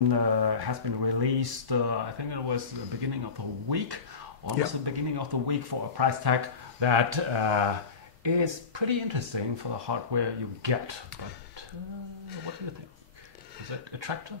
has been released, I think it was the beginning of the week, almost the beginning of the week, for a price tag that is pretty interesting for the hardware you get. But what do you think? Is it attractive?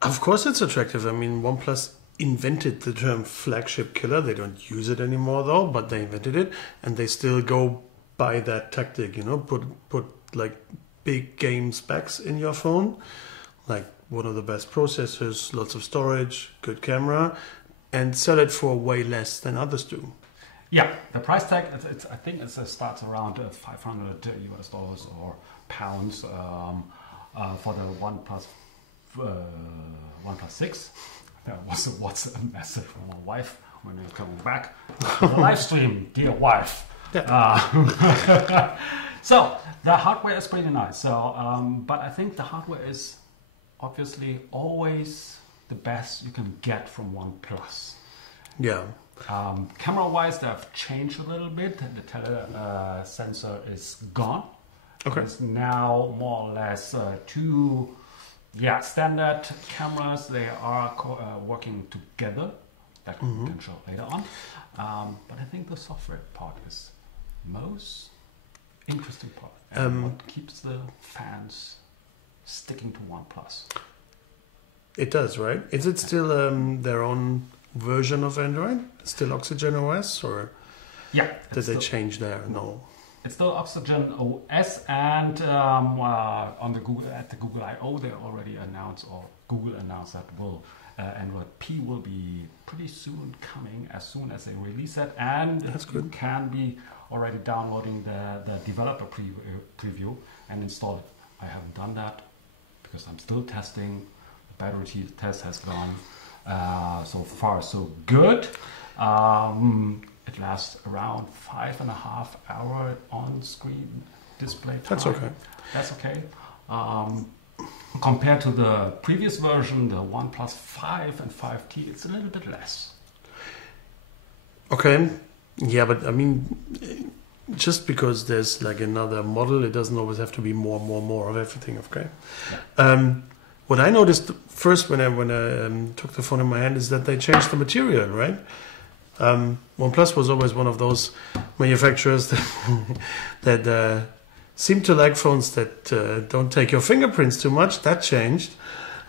Of course it's attractive. I mean, OnePlus invented the term flagship killer. They don't use it anymore though, but they invented it, and they still go by that tactic, you know, put like big game specs in your phone, like one of the best processors, lots of storage, good camera, and sell it for way less than others do. Yeah, the price tag, I think it starts around $500 US or pounds for the OnePlus 6. That was a message from my wife when they were coming back. The live stream, dear wife. Yeah. So the hardware is pretty nice. So, but I think the hardware is obviously always the best you can get from OnePlus. Yeah. Camera-wise, they've changed a little bit. The tele sensor is gone. Okay. It's now more or less two standard cameras. They are working together. That we can show later on. But I think the software part is most interesting part. And what keeps the fans sticking to OnePlus. It does, right? Is it still their own version of Android? Still Oxygen OS, or did they change there? No. It's still Oxygen OS, and on the Google I/O they already announced, or Google announced that Android P will be pretty soon coming, as soon as they release it, and you can be already downloading the developer preview and install it. I haven't done that because I'm still testing. The battery test has gone so far so good. It lasts around 5.5 hours on screen display time. That's okay. That's okay. Compared to the previous version, the OnePlus 5 and 5T, it's a little bit less. Okay. Yeah, but I mean, just because there's like another model, it doesn't always have to be more of everything, okay? Yeah. What I noticed first when I took the phone in my hand is that they changed the material, right? OnePlus was always one of those manufacturers that seem to like phones that don't take your fingerprints too much. That changed.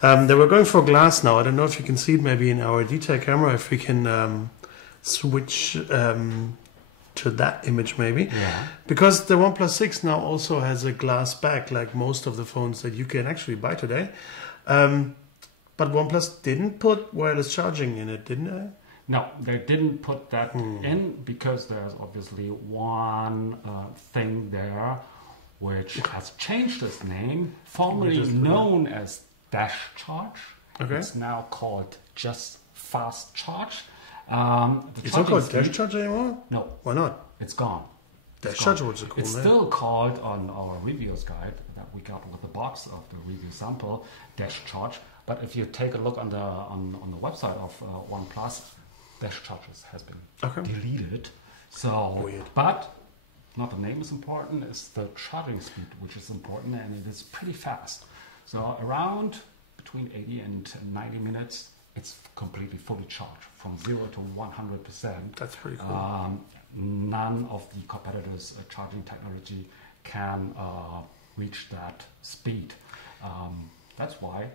They were going for glass now. I don't know if you can see it maybe in our detail camera, if we can switch to that image maybe. Yeah. Because the OnePlus 6 now also has a glass back, like most of the phones that you can actually buy today. But OnePlus didn't put wireless charging in it, didn't they? No, they didn't put that in because there's obviously one thing there which has changed its name, formerly known as Dash Charge. Okay. It's now called just Fast Charge. It's not called Dash Charge anymore? No. Why not? It's gone. Dash Charge was a cool name. It's still called on our reviews guide that we got with the box of the review sample, Dash Charge. But if you take a look on the website of OnePlus, Dash Charges has been deleted. So, weird. But not the name is important, it's the charging speed which is important, and it is pretty fast. So around between 80 and 90 minutes, it's completely fully charged from 0 to 100%. That's pretty cool. None of the competitors' charging technology can reach that speed. That's why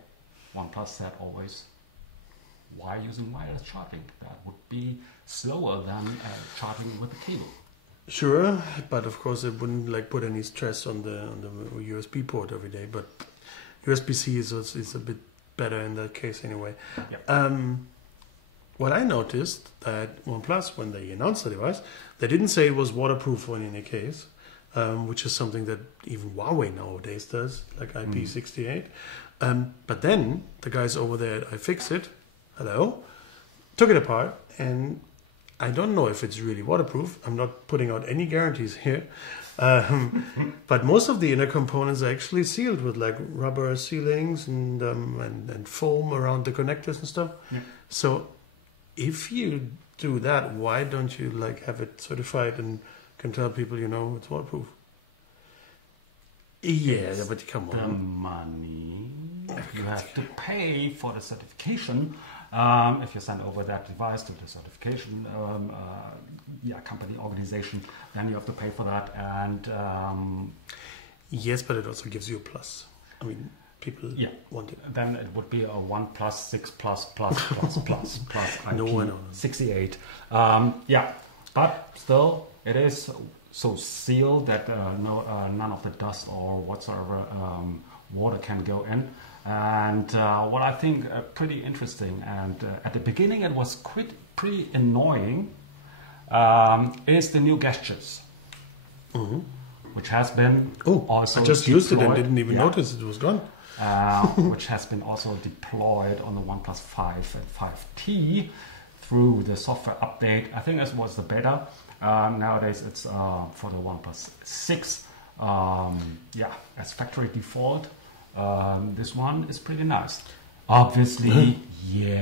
OnePlus said always, why using wireless charging? That would be slower than charging with a cable. Sure, but of course it wouldn't like put any stress on the USB port every day. But USB-C is a bit better in that case anyway. Yep. What I noticed that OnePlus, when they announced the device, they didn't say it was waterproof in any case, which is something that even Huawei nowadays does, like IP68. But then the guys over there at iFixit, took it apart, and I don't know if it's really waterproof. I'm not putting out any guarantees here. But most of the inner components are actually sealed with like rubber sealings and foam around the connectors and stuff. Yeah. So if you do that, why don't you like have it certified and can tell people, you know, it's waterproof? Yeah, but come the on. money you have to pay for the certification. If you send over that device to the certification company, organization, then you have to pay for that. And Yes, but it also gives you a plus. I mean, people want it. then it would be a OnePlus 6 plus IP No. 68. But still, it is so sealed that none of the dust or whatsoever water can go in. And what I think pretty interesting, and at the beginning it was pretty annoying, is the new gestures, which has been also I just used it and deployed. didn't even notice it was gone. Which has been also deployed on the OnePlus 5 and 5T through the software update. I think this was the beta. Nowadays it's for the OnePlus 6. As factory default. This one is pretty nice. Obviously, you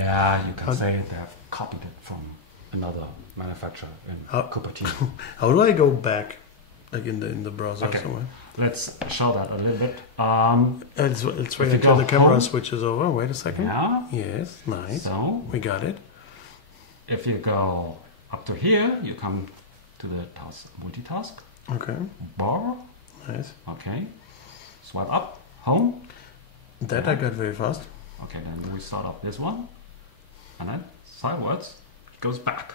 can say they have copied it from another manufacturer in Cupertino. How do I go back, like in the browser somewhere? Let's show that a little bit. Let's wait until the camera switches over. Wait a second. Yeah. Yes, nice. So we got it. If you go up to here, you come to the multitask. Okay. Bar. Nice. Okay. Swipe up. Home. That I got very fast. Okay, then we start up this one, and then sideways it goes back.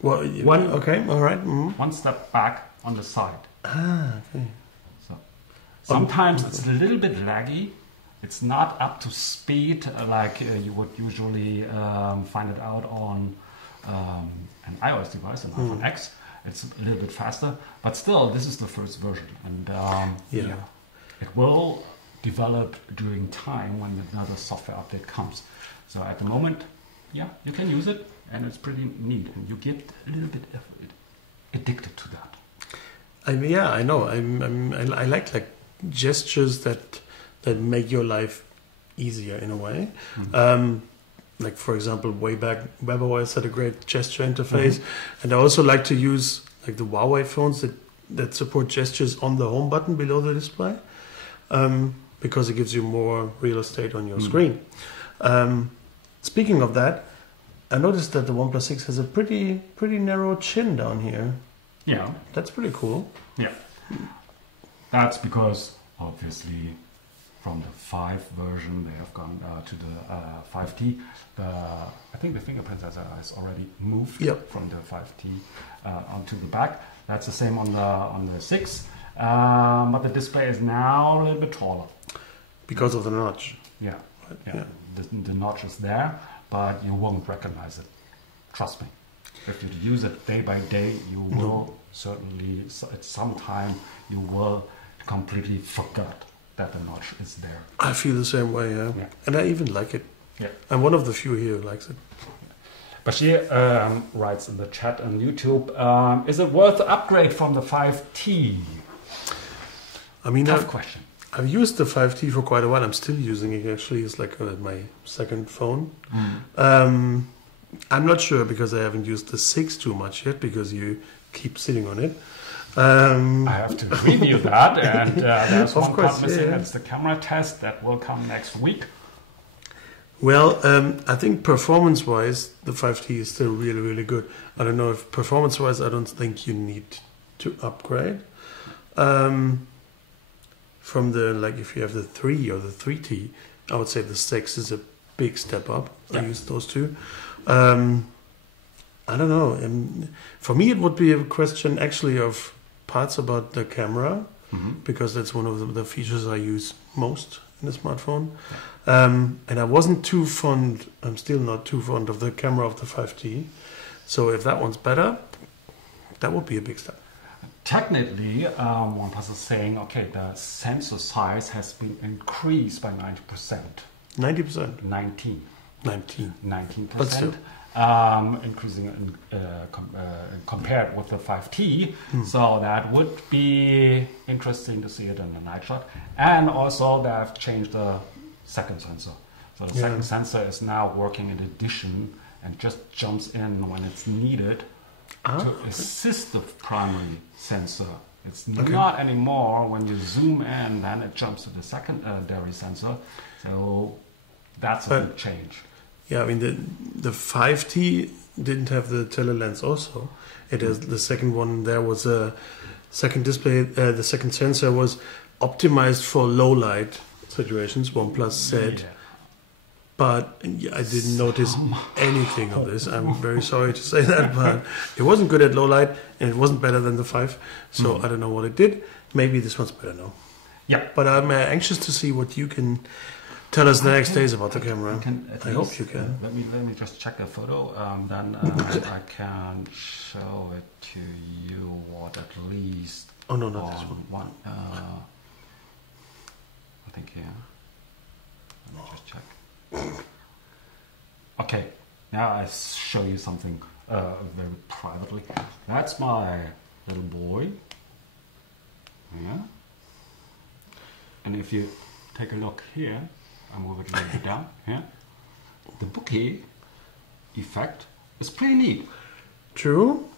Well, okay, all right. One step back on the side. Okay. So sometimes it's a little bit laggy. It's not up to speed like you would usually find it out on an iOS device, an iPhone X. It's a little bit faster, but still, this is the first version, and it will develop during time when another software update comes. So at the moment, you can use it, and it's pretty neat, and you get a little bit addicted to that. I know. I like gestures that make your life easier in a way. Like for example, way back, WebOS had a great gesture interface, and I also like to use like the Huawei phones that support gestures on the home button below the display, because it gives you more real estate on your screen. Speaking of that, I noticed that the OnePlus 6 has a pretty narrow chin down here. Yeah, that's pretty cool. Yeah, that's because obviously from the 5 version they have gone to the 5T. I think the fingerprint sensor has already moved from the 5T onto the back. That's the same on the 6, but the display is now a little bit taller because of the notch. Yeah. The notch is there, but you won't recognize it. Trust me. If you use it day by day, you will certainly, at some time, you will completely forget that the notch is there. I feel the same way, and I even like it. Yeah. I'm one of the few here who likes it. Bashir writes in the chat on YouTube, is it worth the upgrade from the 5T? I mean, tough question. I've used the 5T for quite a while. I'm still using it, actually. It's like my second phone. I'm not sure because I haven't used the 6 too much yet because you keep sitting on it. I have to review that, and there's one part missing. Yeah. It's the camera test that will come next week. Well, I think performance-wise, the 5T is still really, really good. I don't know if performance-wise, I don't think you need to upgrade. From the, like, if you have the 3 or the 3T, I would say the 6 is a big step up. I use those two. I don't know. For me, it would be a question actually of parts about the camera, because that's one of the features I use most in the smartphone. And I wasn't too fond, I'm still not too fond of the camera of the 5T. So if that one's better, that would be a big step. Technically, OnePlus is saying, okay, the sensor size has been increased by 90%. 90%? 19%. But still. Increasing compared with the 5T. So that would be interesting to see it in the night shot. And also they have changed the second sensor. So the second sensor is now working in addition and just jumps in when it's needed to assist the primary sensor It's not anymore when you zoom in, then it jumps to the secondary sensor. So that's a big change. Yeah, I mean the 5T didn't have the telelens also. It has the second one. There was a second display. The second sensor was optimized for low light situations. OnePlus said. Yeah. But I didn't notice anything of this. I'm very sorry to say that, but it wasn't good at low light, and it wasn't better than the 5. So I don't know what it did. Maybe this one's better now. Yeah. But I'm anxious to see what you can tell us the next days about the camera. I hope you can. Let me just check the photo. Then I can show it to you. What at least? Oh no, not this one. I think here. Let me just check. Okay, now I show you something very privately. That's my little boy. Yeah. And if you take a look here, I move it a little bit down here. The bouquet effect is pretty neat. True.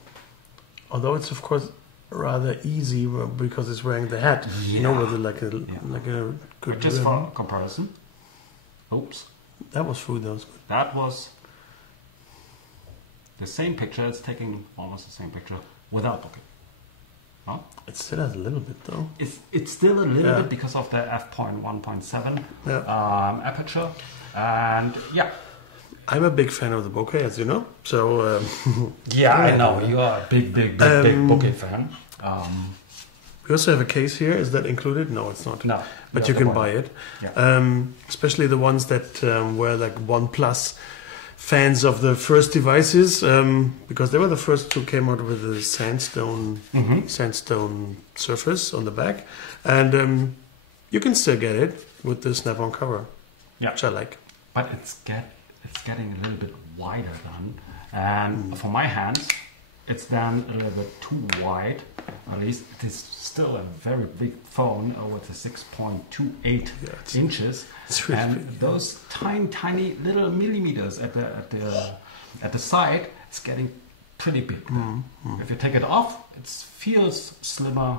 Although it's of course rather easy because it's wearing the hat. Yeah. You know, with like a good. Just for comparison. Oops. That was through those. That was the same picture. It's taking almost the same picture without bokeh. Huh? It still has a little bit though. It's still a little bit because of the f.1.7 aperture, and yeah. I'm a big fan of the bokeh, as you know. So yeah, I know you are a big bokeh fan. We also have a case here. Is that included? No, it's not. No, but you can buy it. Yeah. Especially the ones that were like OnePlus fans of the first devices, because they were the first who came out with the sandstone surface on the back, and you can still get it with the snap-on cover, which I like. But it's getting a little bit wider then, and for my hands, it's then a little bit too wide. At least it is still a very big phone with a 6.28 inches, really and big, those tiny little millimeters at the side, it's getting pretty big. If you take it off, it feels slimmer.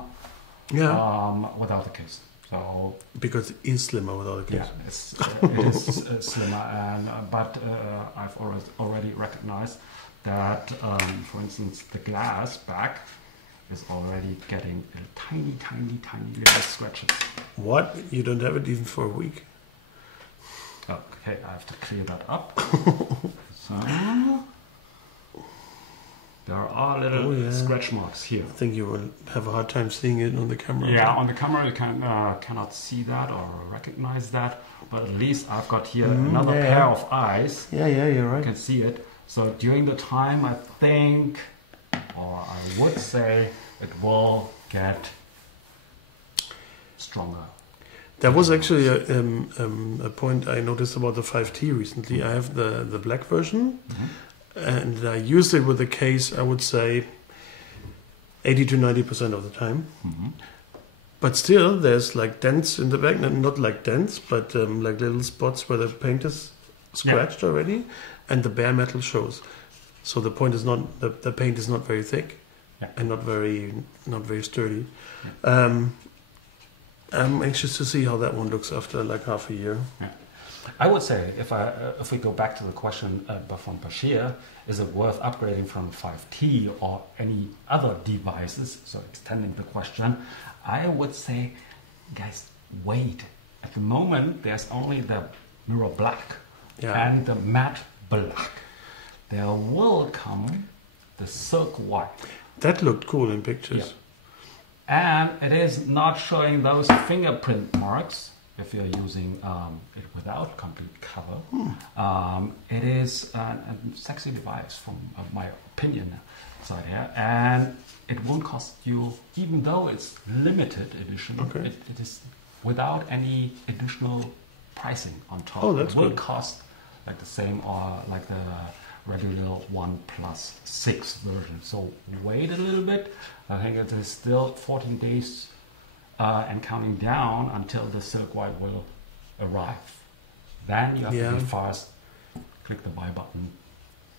Without the case. So because it is slimmer without the case. Yeah, it is slimmer, and but I've already recognized that, for instance, the glass back is already getting tiny little scratches. What? You don't have it even for a week? Okay, I have to clear that up. So there are little scratch marks here. I think you will have a hard time seeing it on the camera. Yeah, on the camera you cannot see that or recognize that, but at least I've got here another pair of eyes. Yeah, you're right. You can see it. So during the time, I think, or I would say, it will get stronger. That was actually a point I noticed about the 5T recently. I have the black version, and I used it with the case, I would say, 80 to 90% of the time. But still, there's like dents in the back, not like dents, but like little spots where the paint is scratched already, and the bare metal shows. So the point is not the paint is not very thick, and not very sturdy. I'm anxious to see how that one looks after like half a year. I would say if we go back to the question from Bashir, is it worth upgrading from 5T or any other devices? So extending the question, I would say, guys, wait. At the moment, there's only the mirror black and the matte black. There will come the silk white. That looked cool in pictures. And it is not showing those fingerprint marks if you're using it without complete cover. It is a sexy device from my opinion side here, and it won't cost you, even though it's limited edition, it is without any additional pricing on top. Oh, that's it will good. cost like the same or like the regular OnePlus 6 version. So wait a little bit. I think it is still 14 days and counting down until the silk white will arrive. Then you have to be fast, click the buy button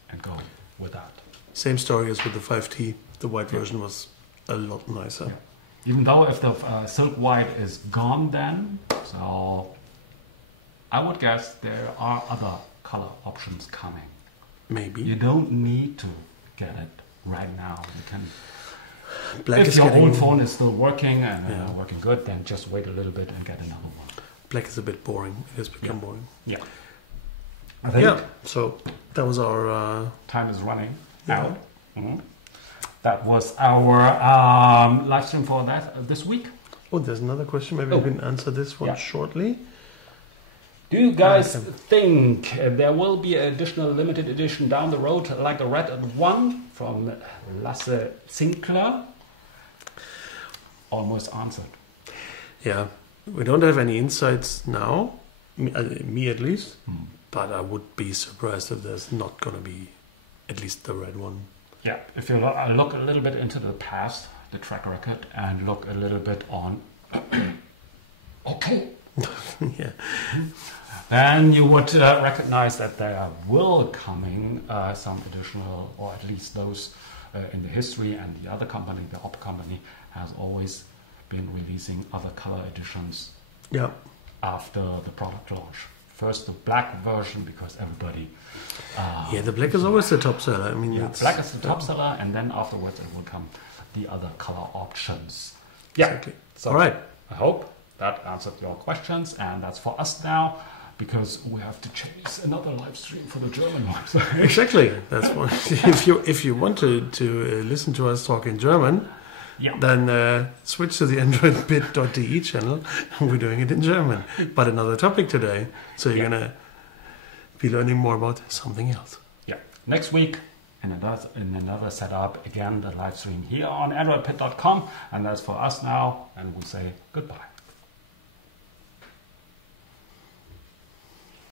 and go with that. Same story as with the 5T. The white version was a lot nicer. Even though if the silk white is gone then, so I would guess there are other color options coming. Maybe. You don't need to get it right now. You can. Black if is your getting, old phone is still working and Yeah. working good, then just wait a little bit and get another one. black is a bit boring. It has become boring. Yeah. I think Yeah. So that was our. time is running Yeah. out. Mhm. That was our live stream for this week. Oh, there's another question. Maybe Oh. we can answer this one Yeah. shortly. Do you guys Okay. think there will be an additional limited edition down the road like the Red One from Lasse Zinkler? Almost answered. Yeah, we don't have any insights now, me at least. Hmm. But I would be surprised if there's not going to be at least the red one. Yeah, if you look a little bit into the past, the track record, and look a little bit on okay, Yeah, then you would recognize that there will coming some additional, or at least those in the history, and the other company, the OP company, has always been releasing other color editions yeah, after the product launch. First the black version because everybody. yeah. The black is always the top seller. I mean, Yeah, it's, black is the top seller, and then afterwards it will come the other color options. Yeah. Exactly. So All right. I hope that answered your questions, and that's for us now because we have to chase another live stream for the German one. Exactly. That's what. If you want to listen to us talk in German, Yeah. then switch to the androidbit.de channel. We're doing it in German, but another topic today. So you're gonna be learning more about something else. Yeah. Next week in another setup, again the live stream here on androidpit.com, and that's for us now, and we'll say goodbye.